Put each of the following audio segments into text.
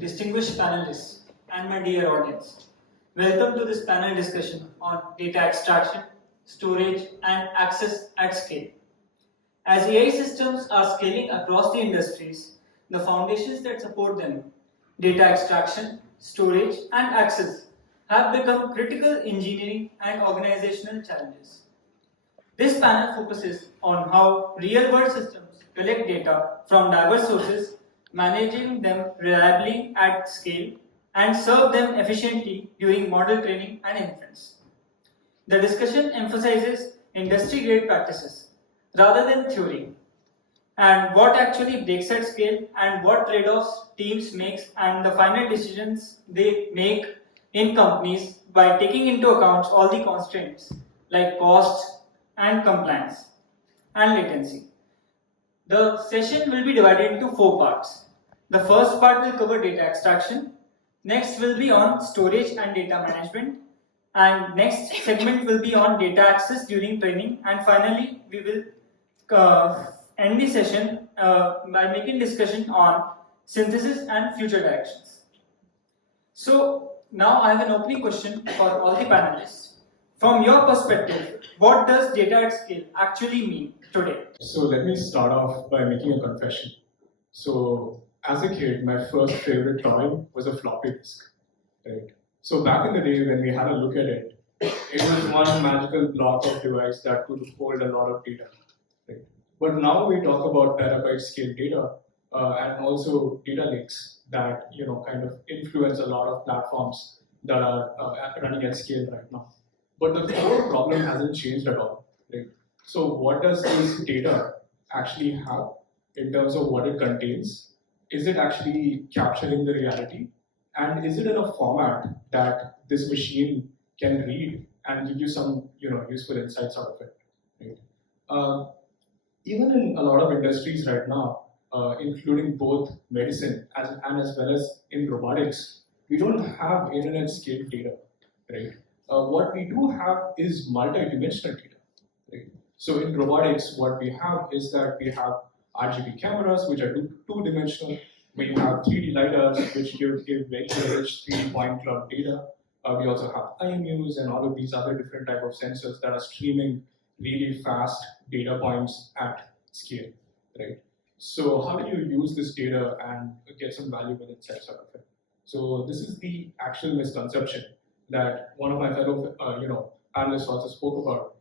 distinguished panelists, and my dear audience. Welcome to this panel discussion on data extraction, storage, and access at scale. As AI systems are scaling across the industries, the foundations that support them, data extraction, storage, and access, have become critical engineering and organizational challenges. This panel focuses on how real-world systems collect data from diverse sources, managing them reliably at scale, and serve them efficiently during model training and inference. The discussion emphasizes industry-grade practices rather than theory, and what actually breaks at scale and what trade-offs teams make and the final decisions they make in companies by taking into account all the constraints like costs and compliance and latency. The session will be divided into 4 parts. The first part will cover data extraction, next will be on storage and data management, and next segment will be on data access during training, and finally we will end the session by making discussion on synthesis and future directions. So now I have an opening question for all the panelists. From your perspective, what does data at scale actually mean today? So let me start off by making a confession. So as a kid, my first favorite toy was a floppy disk, right? So back in the day when we had a look at it, it was one magical block of device that could hold a lot of data, right? But now we talk about terabyte scale data and also data lakes that kind of influence a lot of platforms that are running at scale right now. But the core problem hasn't changed at all, right? So what does this data actually have in terms of what it contains? Is it actually capturing the reality? And is it in a format that this machine can read and give you some useful insights out of it, right? Even in a lot of industries right now, including both medicine as well as in robotics, we don't have internet scale data, right? What we do have is multi-dimensional data, right? So in robotics, what we have is that we have RGB cameras, which are two-dimensional. We have 3D lidars, which give very rich 3D point cloud data. We also have IMUs and all of these other different type of sensors that are streaming really fast data points at scale, right? So how do you use this data and get some valuable insights out of it? So this is the actual misconception that one of my fellow panelists also spoke about.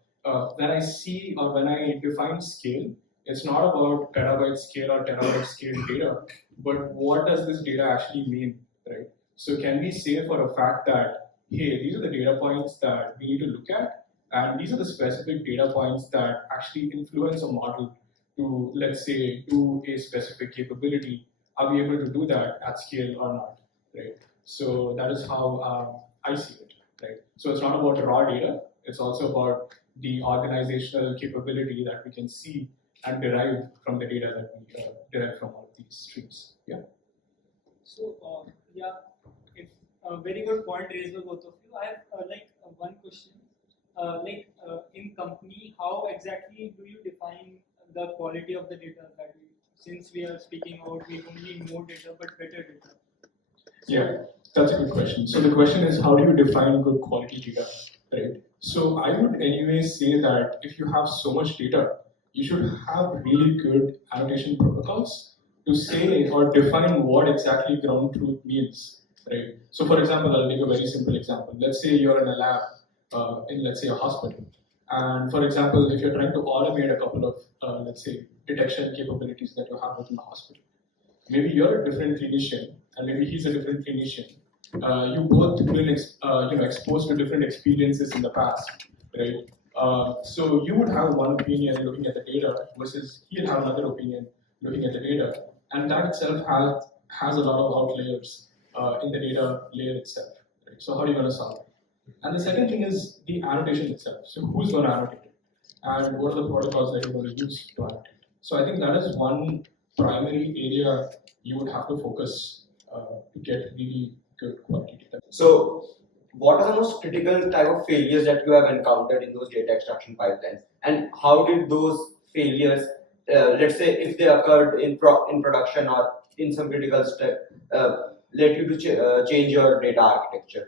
When I see or when I define scale, it's not about terabyte scale or terabyte scale data, but what does this data actually mean, right? So can we say for a fact that, hey, these are the data points that we need to look at, and these are the specific data points that actually influence a model to, let's say, do a specific capability. Are we able to do that at scale or not, right? So that is how I see it, right? So it's not about raw data, it's also about the organizational capability that we can see and derive from the data that we derive from all of these streams. Yeah. So it's a very good point raised by both of you. I have one question. In company, how exactly do you define the quality of the data that we, since we are speaking about we don't need more data but better data? Yeah, that's a good question. So the question is, how do you define good quality data, right? So I would anyway say that if you have so much data, you should have really good annotation protocols to say or define what exactly ground truth means, right? So for example, I'll take a very simple example. Let's say you're in a lab in, let's say, a hospital. And for example, if you're trying to automate a couple of, let's say, detection capabilities that you have within the hospital, maybe you're a different clinician and maybe he's a different clinician. You both been exposed to different experiences in the past, right? So you would have one opinion looking at the data versus he'll have another opinion looking at the data, and that itself has a lot of outliers in the data layer itself. Right? So how are you going to solve it? And the second thing is the annotation itself. So who's going to annotate it, and what are the protocols that you're going to use to annotate? So I think that is one primary area you would have to focus to get really good quality data. So what are the most critical type of failures that you have encountered in those data extraction pipelines, and how did those failures, let's say if they occurred in production or in some critical step, led you to change your data architecture?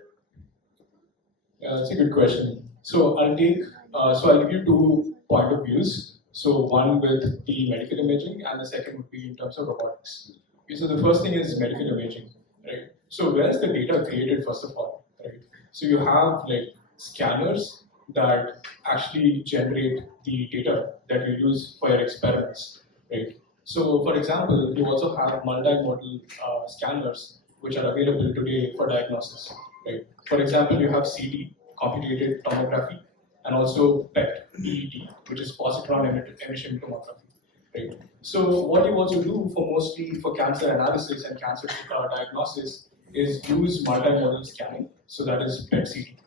That's a good question. I'll give you two point of views. So one with the medical imaging, and the second would be in terms of robotics. Okay, so the first thing is medical imaging, right? So where is the data created first of all, right? So you have like scanners that actually generate the data that you use for your experiments, right? So for example, you also have multimodal scanners which are available today for diagnosis, right? For example, you have CT, computed tomography, and also PET, which is positron emission tomography, right? So what you also do for mostly for cancer analysis and cancer diagnosis is use multimodal scanning, so that is PET-CT.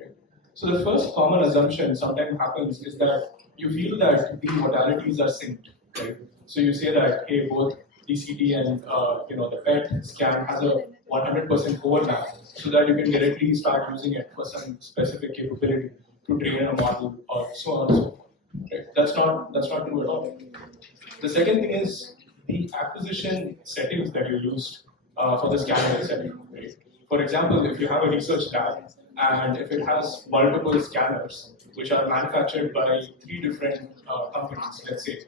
Right? So the first common assumption sometimes happens is that you feel that the modalities are synced, right? So you say that hey, both the CT and the PET scan has a 100% overlap, so that you can directly start using it for some specific capability to train a model or so on and so forth. Right? That's not true at all. The second thing is the acquisition settings that you used for the scanner itself. Right? For example, if you have a research lab and if it has multiple scanners which are manufactured by 3 different companies, let's say,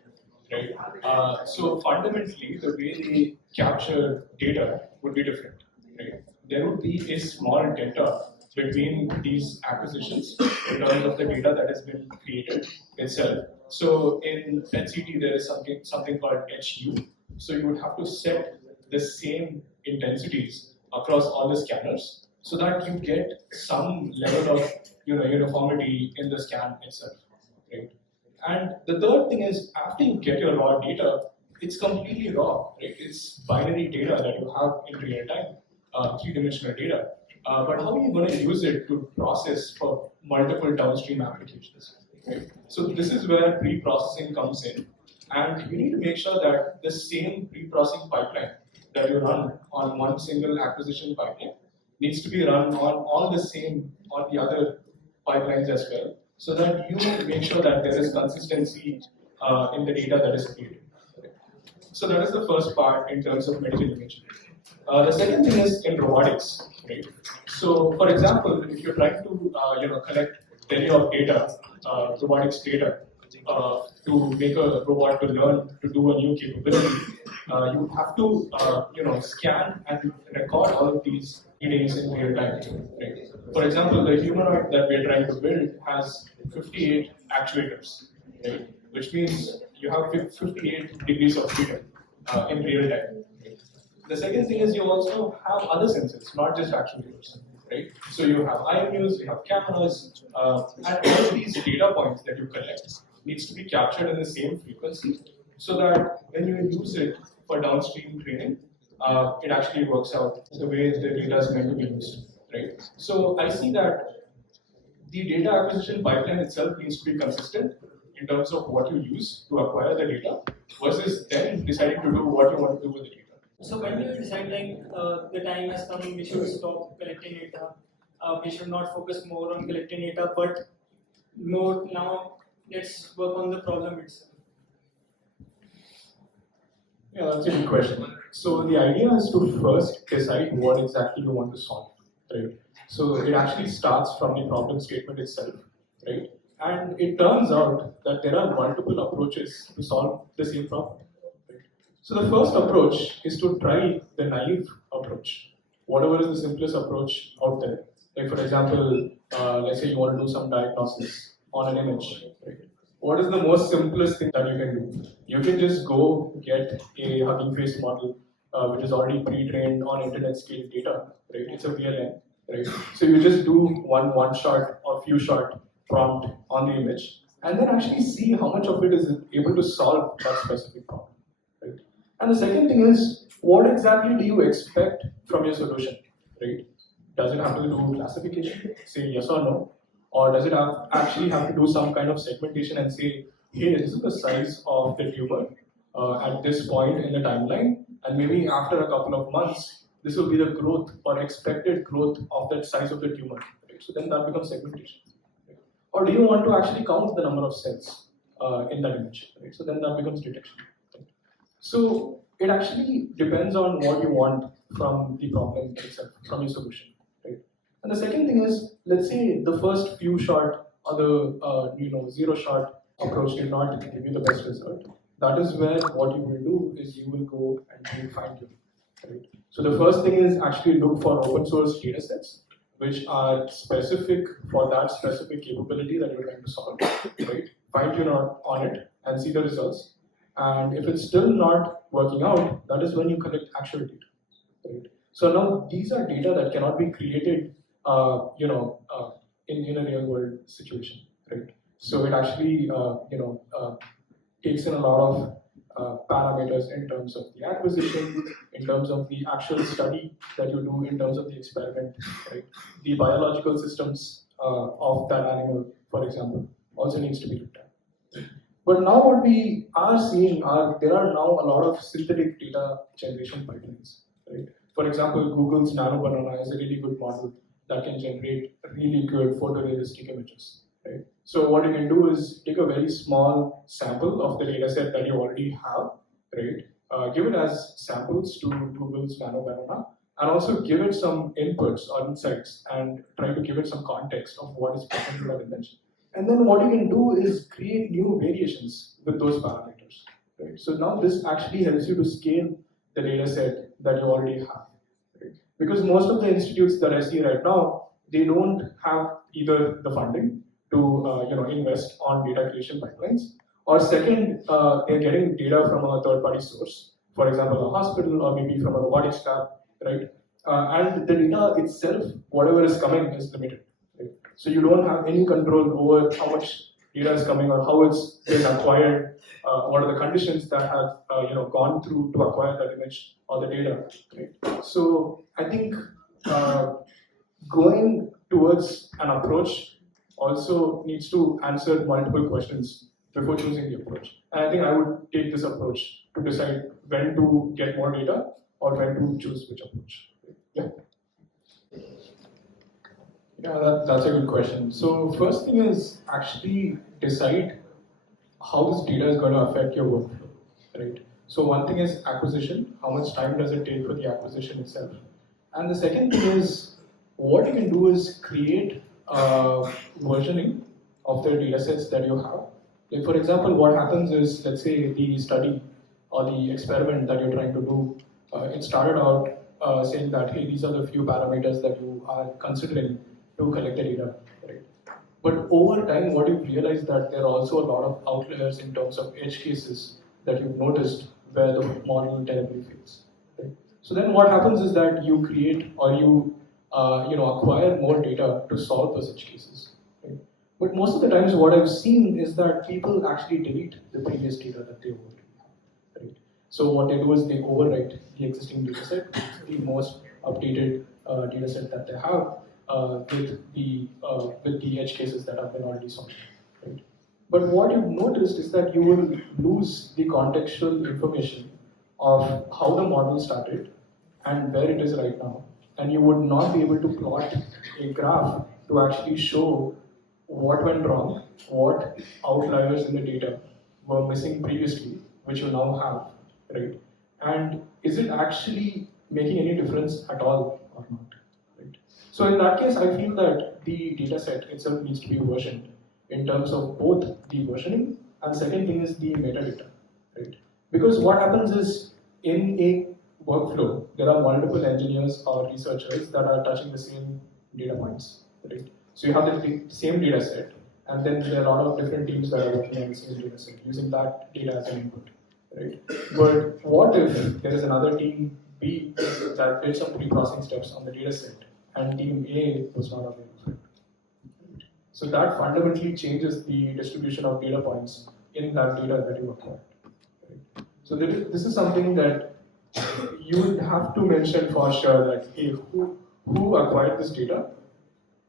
right? So fundamentally, the way they capture data would be different. Right? There would be a small delta between these acquisitions in terms of the data that has been created itself. So in PET-CT, there is something called HU. So you would have to set the same intensities across all the scanners so that you get some level of uniformity in the scan itself. Right? And the third thing is, after you get your raw data, it's completely raw, right? It's binary data that you have in real time, 3-dimensional data. But how are you going to use it to process for multiple downstream applications? Right? So this is where pre-processing comes in, and you need to make sure that the same pre-processing pipeline that you run on one single acquisition pipeline needs to be run on all the other pipelines as well, so that you make sure that there is consistency in the data that is created. So that is the first part in terms of medical imaging. The second thing is in robotics, right? So, for example, if you're trying to collect any of data, robotics data, to make a robot to learn to do a new capability, you have to scan and record all of these readings in real time. Right? For example, the humanoid that we're trying to build has 58 actuators, right? Which means you have 58 degrees of freedom in real time. Right? The second thing is you also have other sensors, not just actuators, right? So you have IMUs, you have cameras, and all these data points that you collect needs to be captured in the same frequency, so that when you use it for downstream training, it actually works out the way the data is meant to be used, right? So I see that the data acquisition pipeline itself needs to be consistent in terms of what you use to acquire the data versus then deciding to do what you want to do with the data. So when do you decide like the time has come, we should stop collecting data, we should not focus more on collecting data, but more now let's work on the problem itself? Yeah, that's a good question. So the idea is to first decide what exactly you want to solve, right? So it actually starts from the problem statement itself, right? And it turns out that there are multiple approaches to solve the same problem. Right? So the first approach is to try the naive approach, whatever is the simplest approach out there. Like for example, let's say you want to do some diagnosis on an image, right? What is the most simplest thing that you can do? You can just go get a Hugging Face model, which is already pre-trained on internet scale data, right? It's a VLN, right? So you just do one shot or few shot prompt on the image, and then actually see how much of it is able to solve that specific problem, right? And the second thing is, what exactly do you expect from your solution, right? Does it have to do classification, say yes or no? Or does it actually have to do some kind of segmentation and say, hey, this is the size of the tumor at this point in the timeline, and maybe after a couple of months, this will be the growth or expected growth of that size of the tumor. Right? So then that becomes segmentation. Right? Or do you want to actually count the number of cells in that image? Right? So then that becomes detection. Right? So it actually depends on what you want from the problem itself, from your solution, right? And the second thing is, let's say the first few shot or the zero shot approach did not give you the best result. That is where what you will do is you will go and do fine tuning, right? So the first thing is actually look for open source data sets which are specific for that specific capability that you're trying to solve, right? Fine tune on it and see the results. And if it's still not working out, that is when you collect actual data, right? So now these are data that cannot be created, in a real world situation, right? So it actually, takes in a lot of parameters in terms of the acquisition, in terms of the actual study that you do, in terms of the experiment, right? The biological systems of that animal, for example, also needs to be looked at. But now what we are seeing are there are now a lot of synthetic data generation pipelines, right? For example, Google's Nano Banana is a really good model that can generate really good photorealistic images, right? So what you can do is take a very small sample of the data set that you already have, right? Give it as samples to Google's Nano Banana, and also give it some inputs or insights and try to give it some context of what is present in that image. And then what you can do is create new variations with those parameters, right? So now this actually helps you to scale the data set that you already have, right? Because most of the institutes that I see right now, they don't have either the funding to invest on data creation pipelines, or second, they're getting data from a third-party source, for example, a hospital or maybe from a robotics lab, right? And the data itself, whatever is coming, is limited. Right? So you don't have any control over how much data is coming or how it's been acquired, what are the conditions that have gone through to acquire that image or the data. Right? So I think going towards an approach also needs to answer multiple questions before choosing the approach. And I think I would take this approach to decide when to get more data or when to choose which approach. Yeah. Yeah, that's a good question. So first thing is actually decide how this data is going to affect your workflow, right? So one thing is acquisition. How much time does it take for the acquisition itself? And the second thing is what you can do is create versioning of the data sets that you have. Like for example, what happens is, let's say the study or the experiment that you're trying to do, it started out saying that, hey, these are the few parameters that you are considering to collect the data, right? But over time, what you've realized that there are also a lot of outliers in terms of edge cases that you've noticed where the model terribly fails. Right? So then what happens is that you create or you acquire more data to solve those edge cases. Right? But most of the times, what I've seen is that people actually delete the previous data that they already have. Right? So what they do is they overwrite the existing data set, the most updated data set that they have, with the edge cases that have been already solved. Right? But what you've noticed is that you will lose the contextual information of how the model started and where it is right now, and you would not be able to plot a graph to actually show what went wrong, what outliers in the data were missing previously, which you now have, right? And is it actually making any difference at all or not? Right? So in that case, I feel that the data set itself needs to be versioned in terms of both the versioning and second thing is the metadata, right? Because what happens is in a workflow, there are multiple engineers or researchers that are touching the same data points, right? So you have the same data set, and then there are a lot of different teams that are working on the same data set, using that data as an input, right? But what if there is another team B that did some pre-processing steps on the data set, and team A was not aware of it? So that fundamentally changes the distribution of data points in that data that you acquired. Right? So this is something that you would have to mention for sure that, hey, who acquired this data,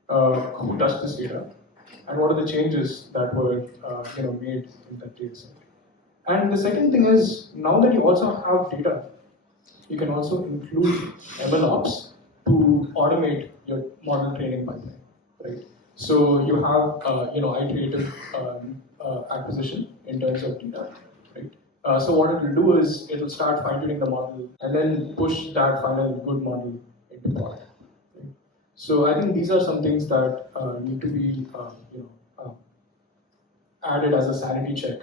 who touched this data, and what are the changes that were made in that data set. And the second thing is, now that you also have data, you can also include MLOps to automate your model training pipeline, right? So you have iterative acquisition in terms of data, right? So what it will do is it will start fine-tuning the model and then push that final good model into prod. Right? So I think these are some things that need to be added as a sanity check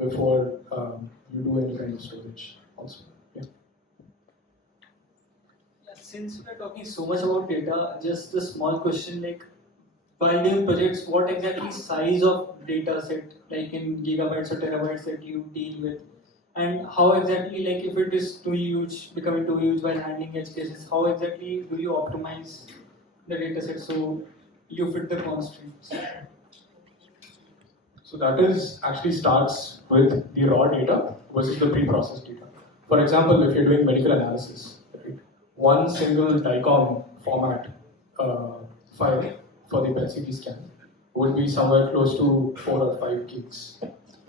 before you do any kind of storage also. Yeah. Yeah, since we are talking so much about data, just a small question like while doing projects, what exactly size of data set, like in gigabytes or terabytes that you deal with? And how exactly, like if it is too huge, becoming too huge while handling edge cases, how exactly do you optimize the data set so you fit the constraints? So that is actually starts with the raw data versus the pre-processed data. For example, if you're doing medical analysis, right, one single DICOM format file for the PET-CT scan would be somewhere close to 4 or 5 gigs.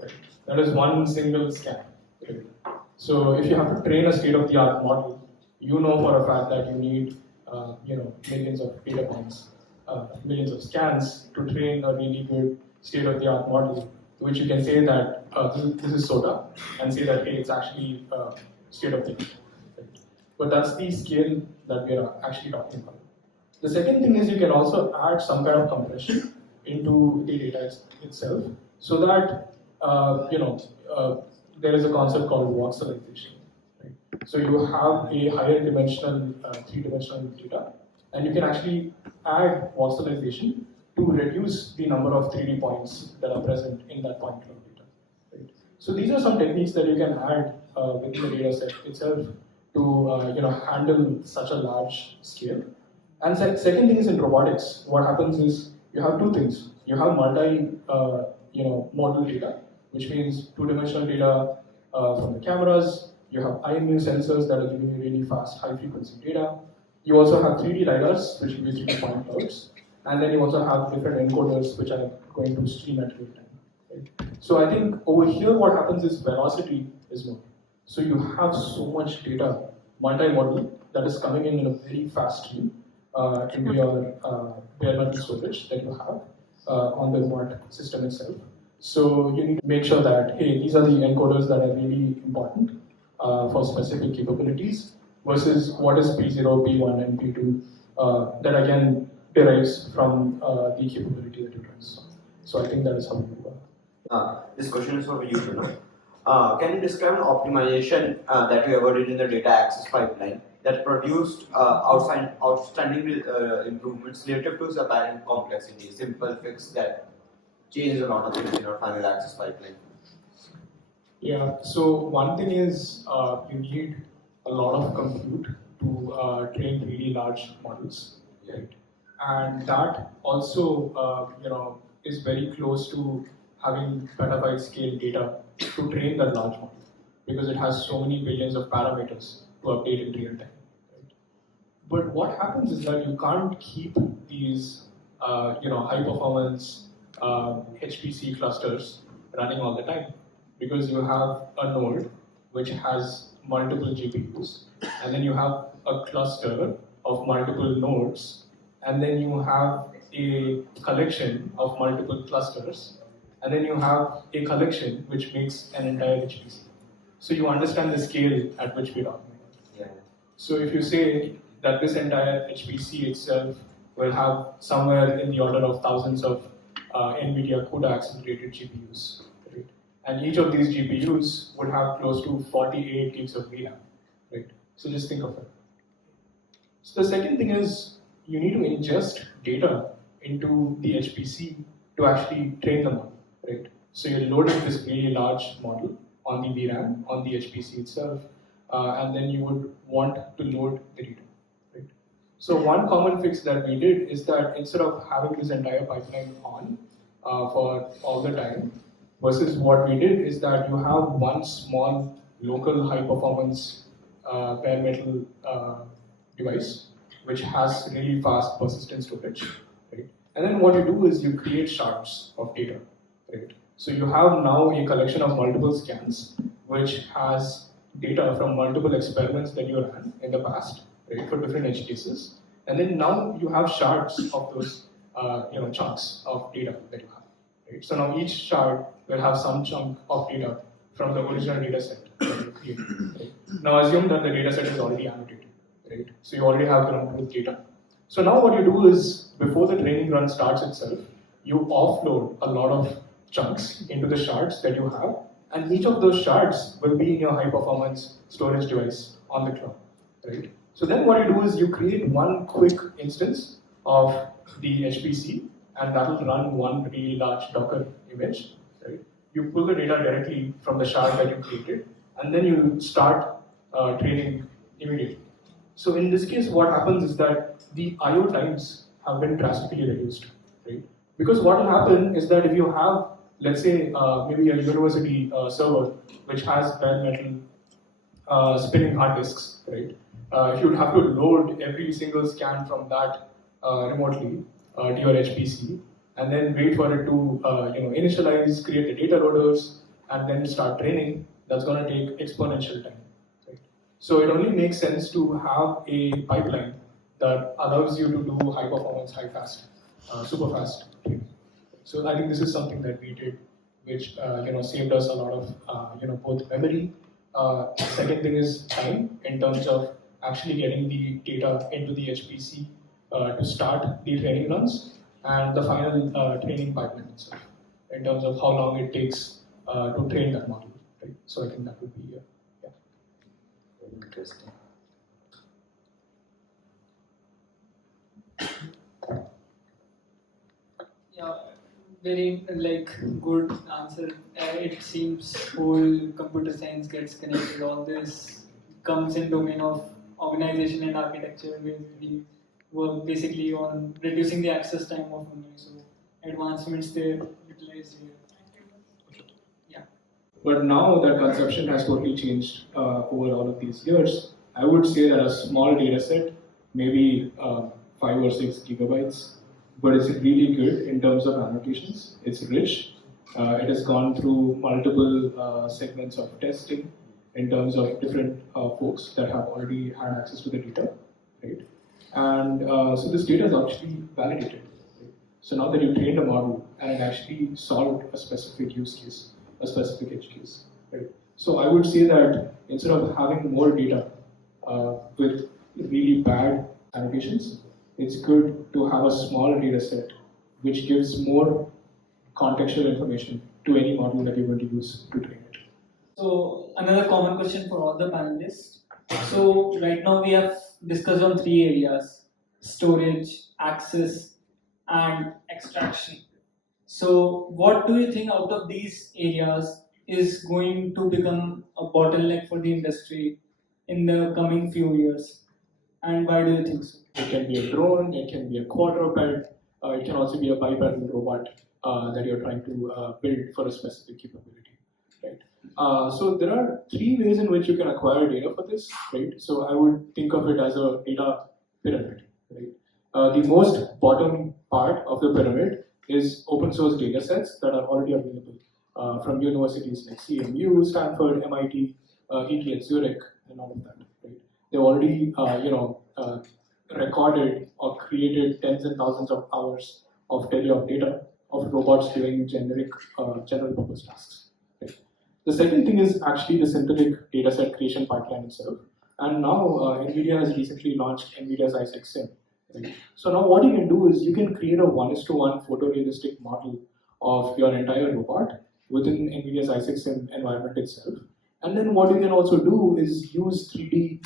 Right? That is one single scan. Right? So if you have to train a state-of-the-art model, you know for a fact that you need millions of data points, millions of scans to train a really good state-of-the-art model, to which you can say that this is SOTA, and say that hey, it's actually state-of-the-art. Right? But that's the scale that we are actually talking about. The second thing is you can also add some kind of compression into the data itself, so that there is a concept called voxelization. Right? So you have a higher dimensional, three-dimensional data, and you can actually add voxelization to reduce the number of 3D points that are present in that point cloud data. Right? So these are some techniques that you can add within the data set itself to handle such a large scale. And second thing is in robotics, what happens is you have two things. You have model data, which means two-dimensional data from the cameras. You have IMU sensors that are giving you really fast, high-frequency data. You also have 3D lidars, which will be 3D point clouds. And then you also have different encoders, which are going to stream at real time. Right? So I think over here, what happens is velocity is more. So you have so much data, multimodal, that is coming in a very fast stream into your bare metal storage that you have on the remote system itself. So you need to make sure that, hey, these are the encoders that are really important for specific capabilities versus what is P0, P1, and P2 that again derives from the capability that you run. So I think that is how we do it. This question is for you, Pranav. Can you describe an optimization that you ever did in the data access pipeline that produced outstanding improvements relative to its apparent complexity? Simple fix that changes a lot of things in our final access pipeline. Yeah, so one thing is you need a lot of compute to train really large models, right? And that also, is very close to having petabyte scale data to train that large model because it has so many billions of parameters to update in real time. Right? But what happens is that you can't keep these, high performance HPC clusters running all the time because you have a node which has multiple GPUs, and then you have a cluster of multiple nodes, and then you have a collection of multiple clusters, and then you have a collection which makes an entire HPC. So you understand the scale at which we're talking about. Yeah. So if you say that this entire HPC itself will have somewhere in the order of thousands of NVIDIA CUDA accelerated GPUs, right? And each of these GPUs would have close to 48 gigs of VRAM, right? So just think of that. So the second thing is you need to ingest data into the HPC to actually train the model, right? So you're loading this really large model on the VRAM, on the HPC itself, and then you would want to load the data, right? So one common fix that we did is that instead of having this entire pipeline on for all the time, versus what we did is that you have one small local high performance bare metal device which has really fast persistent storage, right? And then what you do is you create shards of data, right? So you have now a collection of multiple scans which has data from multiple experiments that you ran in the past, right, for different edge cases. And then now you have shards of those chunks of data that you have. Right? So now each shard will have some chunk of data from the original data set that you created. Right? Now assume that the data set is already annotated, right? So you already have ground truth data. So now what you do is, before the training run starts itself, you offload a lot of chunks into the shards that you have, and each of those shards will be in your high performance storage device on the cloud, right? So then what you do is you create one quick instance of the HPC, and that will run one really large Docker image, right? You pull the data directly from the shard that you created, and then you start training immediately. So in this case, what happens is that the I/O times have been drastically reduced, right? Because what will happen is that if you have, let's say, maybe a university server which has bare metal spinning hard disks, right? If you'd have to load every single scan from that remotely to your HPC, and then wait for it to initialize, create the data loaders, and then start training, that's going to take exponential time. Right? So it only makes sense to have a pipeline that allows you to do high performance, high fast, super fast training. So I think this is something that we did, which saved us a lot of both memory. Second thing is time in terms of actually getting the data into the HPC to start the training runs, and the final training pipeline itself in terms of how long it takes to train that model. Right? So I think that would be yeah. Very interesting. Yeah, very good answer. It seems whole computer science gets connected. All this comes in domain of organization and architecture, where we work basically on reducing the access time of memory. So advancements there utilized here. Yeah. But now that conception has totally changed over all of these years. I would say that a small data set, maybe 5 or 6 gigabytes, but it's really good in terms of annotations. It's rich. It has gone through multiple segments of testing in terms of different folks that have already had access to the data, right? And so this data is actually validated. Right? So now that you trained a model and it actually solved a specific use case, a specific edge case, right? So I would say that instead of having more data with really bad annotations, it's good to have a small data set which gives more contextual information to any model that you're going to use to train it. So another common question for all the panelists. So right now we have discussed on 3 areas: storage, access, and extraction. So what do you think out of these areas is going to become a bottleneck for the industry in the coming few years? And why do you think so? It can be a drone, it can be a quadruped, it can also be a bipedal robot that you're trying to build for a specific capability. Right? So there are 3 ways in which you can acquire data for this. Right? So I would think of it as a data pyramid. Right? The most bottom part of the pyramid is open source data sets that are already available from universities like CMU, Stanford, MIT, ETH Zurich, and all of that. Right? They've already recorded or created tens and thousands of hours of teleop data of robots doing general purpose tasks. Right? The second thing is actually the synthetic dataset creation pipeline itself. And now NVIDIA has recently launched NVIDIA's i6 Sim. Right? So now what you can do is you can create a 1:1 photorealistic model of your entire robot within NVIDIA's i6 Sim environment itself. And then what you can also do is use 3D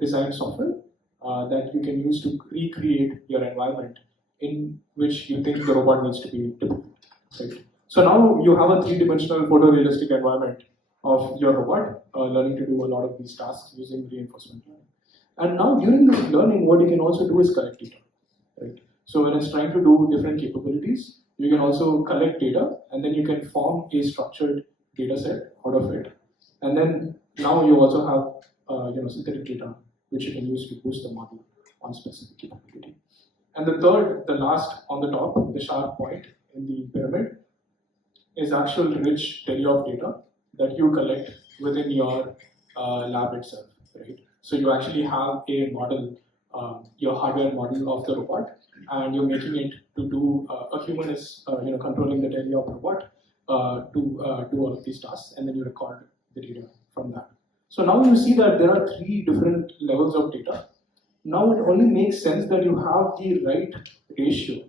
design software that you can use to recreate your environment in which you think the robot needs to be deployed. Right? So now you have a 3-dimensional photorealistic environment of your robot learning to do a lot of these tasks using reinforcement learning. And now during this learning, what you can also do is collect data. Right? So when it's trying to do different capabilities, you can also collect data and then you can form a structured data set out of it. And then now you also have synthetic data which you can use to boost the model on specific capability. And the third, the last on the top, the sharp point in the pyramid, is actual rich teleop data that you collect within your lab itself, right? So you actually have a model, your hardware model of the robot, and you're making it to do, a human is controlling the teleop robot, to do all of these tasks, and then you record the data from that. So now you see that there are 3 different levels of data. Now it only makes sense that you have the right ratio